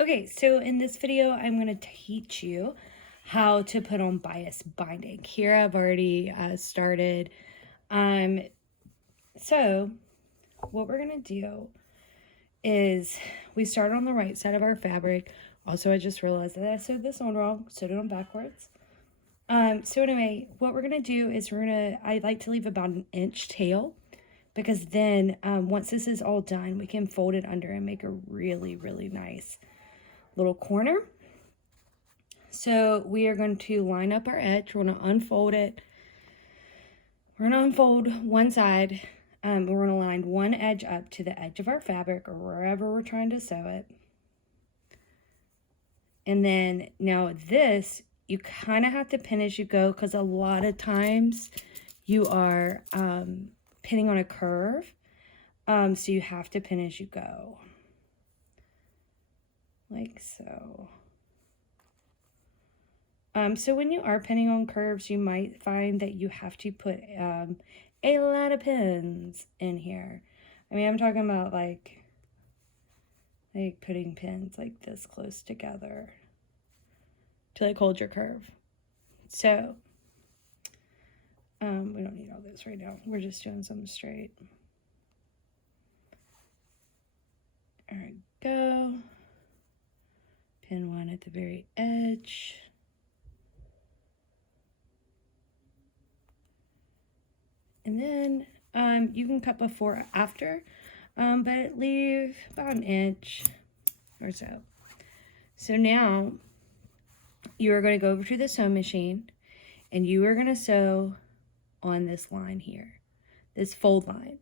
Okay, so in this video, I'm going to teach you how to put on bias binding. Here I've already started. Um, so what we're going to do is we start on the right side of our fabric. Also, I just realized that I sewed this on wrong, sewed it on backwards. So anyway, what we're going to do is I like to leave about an inch tail because then once this is all done, we can fold it under and make a really, really nice little corner. So we are going to line up our edge. We're going to unfold it. We're going to unfold one side. We're going to line one edge up to the edge of our fabric or wherever we're trying to sew it. And then now this, you kind of have to pin as you go because a lot of times you are pinning on a curve. So you have to pin as you go. Like so. So when you are pinning on curves, you might find that you have to put a lot of pins in here. I mean, I'm talking about like putting pins like this close together to like hold your curve. So we don't need all this right now. We're just doing something straight. There we go. Pin one at the very edge. And then you can cut before or after, but leave about an inch or so. So now you are going to go over to the sewing machine and you are going to sew on this line here, this fold line.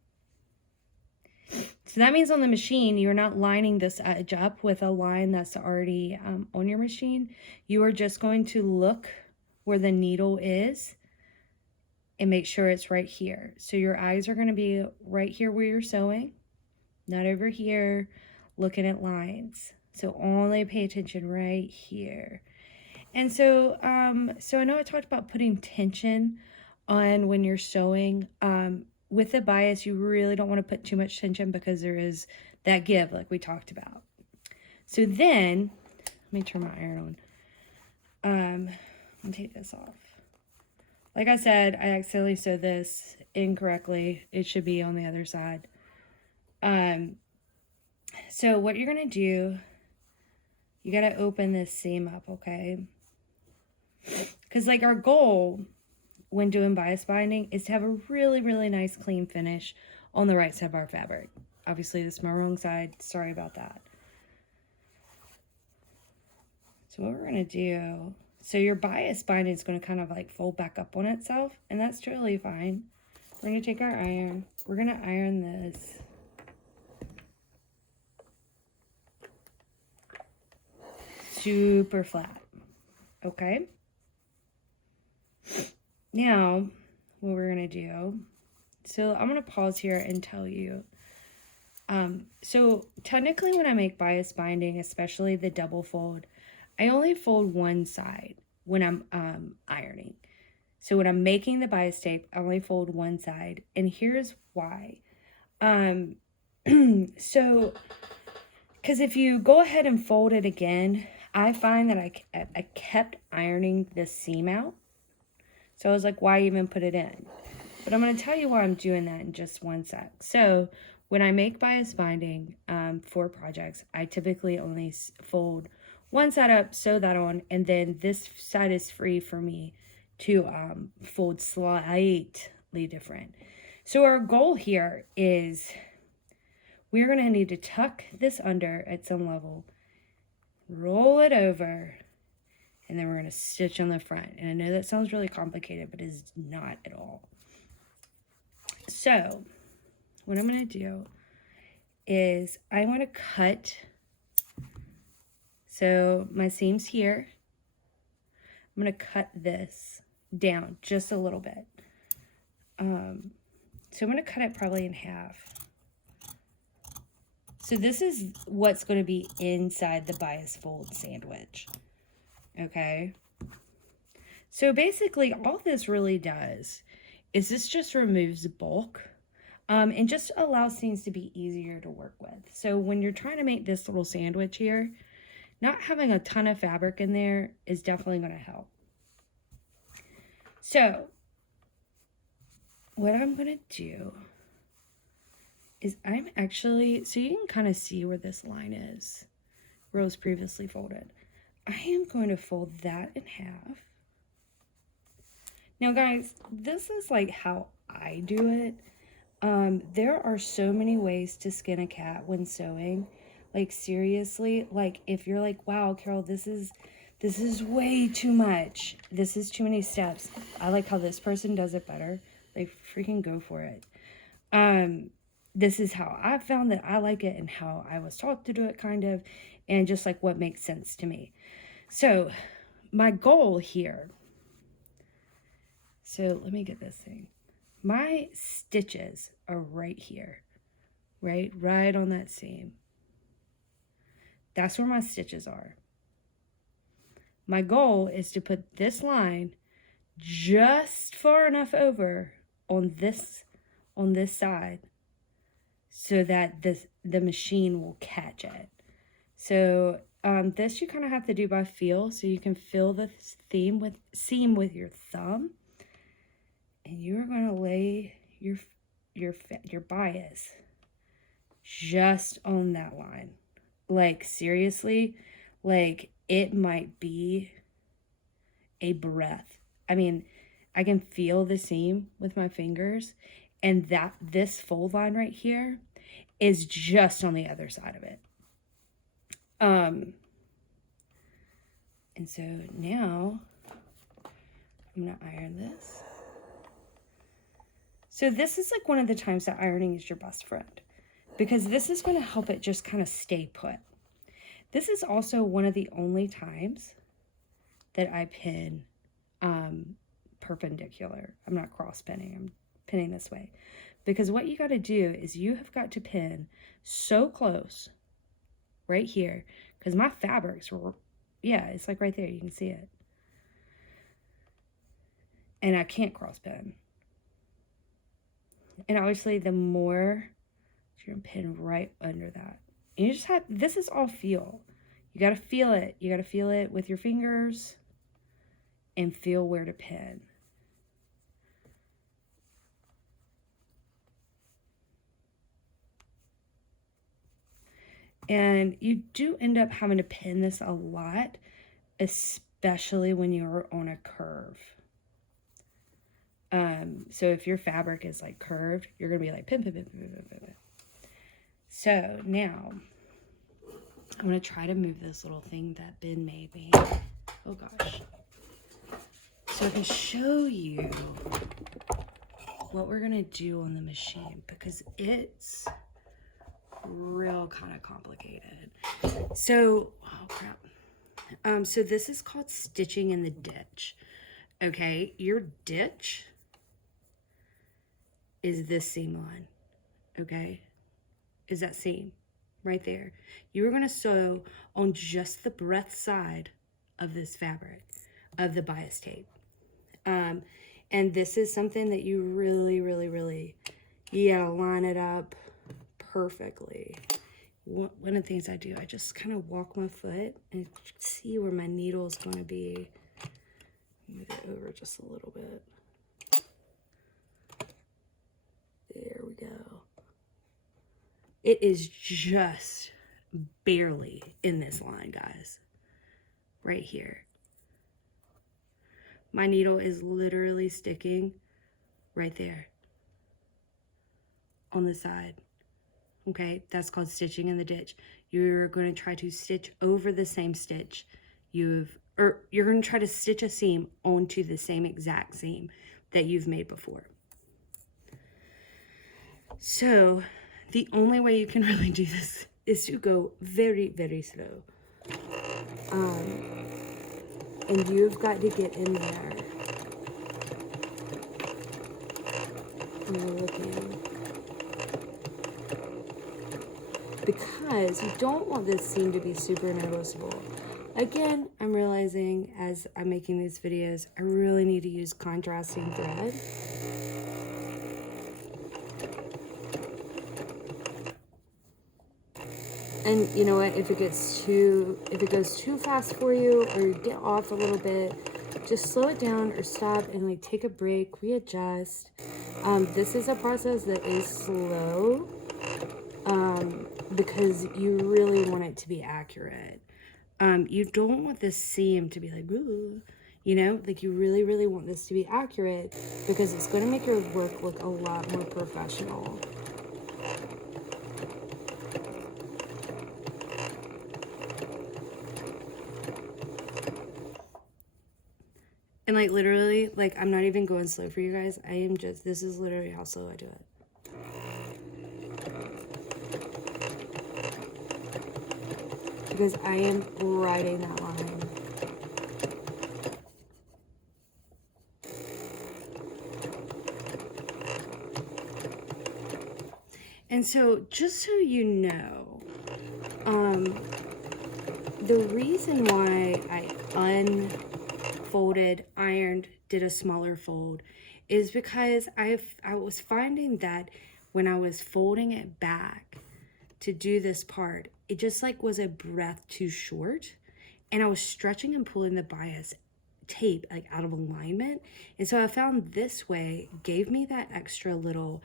So that means on the machine, you're not lining this edge up with a line that's already on your machine. You are just going to look where the needle is and make sure it's right here. So your eyes are going to be right here where you're sewing, not over here looking at lines. So only pay attention right here. And so, so I know I talked about putting tension on when you're sewing. With the bias, you really don't want to put too much tension because there is that give like we talked about. So then, let me turn my iron on. Let me take this off. Like I said, I accidentally sewed this incorrectly. It should be on the other side. So what you're going to do, you got to open this seam up, okay? Because like our goal when doing bias binding is to have a really, really nice clean finish on the right side of our fabric. Obviously, this is my wrong side. Sorry about that. So what we're going to do... So your bias binding is going to kind of like fold back up on itself, and that's totally fine. We're going to take our iron. We're going to iron this. Super flat. Okay? Now, what we're going to do, so I'm going to pause here and tell you. So technically when I make bias binding, especially the double fold, I only fold one side when I'm ironing. So when I'm making the bias tape, I only fold one side. And here's why. So, because if you go ahead and fold it again, I find that I kept ironing the seam out. So I was like, why even put it in? But I'm going to tell you why I'm doing that in just one sec. So when I make bias binding for projects, I typically only fold one side up, sew that on, and then this side is free for me to fold slightly different. So our goal here is we're going to need to tuck this under at some level, roll it over, and then we're going to stitch on the front. And I know that sounds really complicated, but it's not at all. So what I'm going to do is I want to cut... So my seam's here. I'm going to cut this down just a little bit. So I'm going to cut it probably in half. So this is what's going to be inside the bias fold sandwich. Okay. So basically all this really does is this just removes bulk and just allows things to be easier to work with. So when you're trying to make this little sandwich here, not having a ton of fabric in there is definitely going to help. So what I'm going to do is I'm actually, so you can kind of see where this line is, where it was previously folded. I am going to fold that in half. Now guys, this is like how I do it. There are so many ways to skin a cat when sewing. Like seriously, like if you're like, wow, Carol, this is way too much. This is too many steps. I like how this person does it better. Like freaking go for it. This is how I found that I like it and how I was taught to do it kind of, and just like what makes sense to me. So my goal here, so let me get this thing. My stitches are right here, right on that seam. That's where my stitches are. My goal is to put this line just far enough over on this side so that the machine will catch it. So this you kind of have to do by feel, so you can feel the seam with your thumb, and you're going to lay your bias just on that line. Like seriously, like it might be a breath. I mean, I can feel the seam with my fingers, and that this fold line right here is just on the other side of it. And so now I'm gonna iron this. So this is like one of the times that ironing is your best friend, because this is going to help it just kind of stay put. This is also one of the only times that I pin perpendicular. I'm not cross pinning, I'm pinning this way. Because what you got to do is you have got to pin so close right here, because my fabrics were, yeah, it's like right there, you can see it. And I can't cross pin. And obviously the more, you're gonna pin right under that. And you just have, this is all feel. You gotta feel it. You gotta feel it with your fingers and feel where to pin. And you do end up having to pin this a lot, especially when you're on a curve. So if your fabric is like curved, you're gonna be like pin, pin, pin, pin, pin, pin, pin. So now I'm gonna try to move this little thing that Ben made me. Oh gosh. So to show you what we're gonna do on the machine, because it's real kind of complicated. So, oh crap. So this is called stitching in the ditch. Okay, your ditch is this seam line, okay? Is that seam right there. You are going to sew on just the breadth side of this fabric, of the bias tape. And this is something that you really, you gotta line it up perfectly. One of the things I do, I just kind of walk my foot and see where my needle is going to be. Move it over just a little bit. There we go. It is just barely in this line, guys. Right here. My needle is literally sticking right there on the side. Okay, that's called stitching in the ditch. You're going to try to stitch over the same stitch you're going to try to stitch a seam onto the same exact seam that you've made before. So the only way you can really do this is to go very, very slow. And you've got to get in there. And looking. Because you don't want this seam to be super noticeable. Again, I'm realizing as I'm making these videos, I really need to use contrasting thread. And you know what, if it goes too fast for you, or you get off a little bit, just slow it down or stop and like take a break, readjust. This is a process that is slow, because you really want it to be accurate. You don't want this seam to be like, ooh, you know, like you really, really want this to be accurate, because it's going to make your work look a lot more professional. And like literally, like I'm not even going slow for you guys. I am just, this is literally how slow I do it. Because I am riding that line. And so, just so you know, the reason why I unfolded, ironed, did a smaller fold is because I was finding that when I was folding it back to do this part, it just like was a breath too short, and I was stretching and pulling the bias tape like out of alignment. And so I found this way gave me that extra little,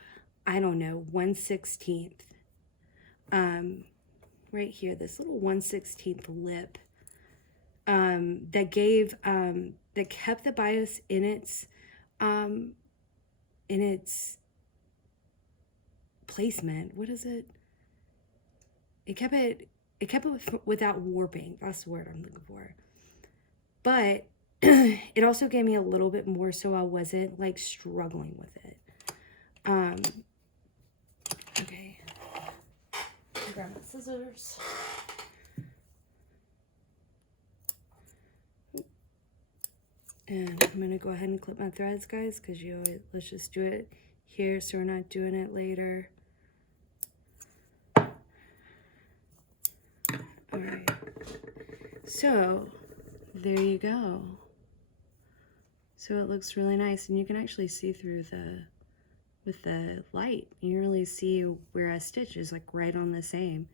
I don't know, 1/16 right here, this little 1/16 lip, that gave that kept the bias in its placement. What is it? It kept it without warping. That's the word I'm looking for. But it also gave me a little bit more, so I wasn't like struggling with it. Okay, grab my scissors. And I'm gonna go ahead and clip my threads, guys, because let's just do it here so we're not doing it later. All right, so there you go. So it looks really nice, and you can actually see through with the light. You really see where I stitch is like right on the same,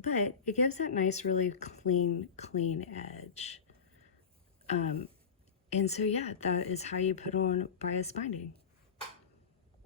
but it gives that nice, really clean edge. And so yeah, that is how you put on bias binding.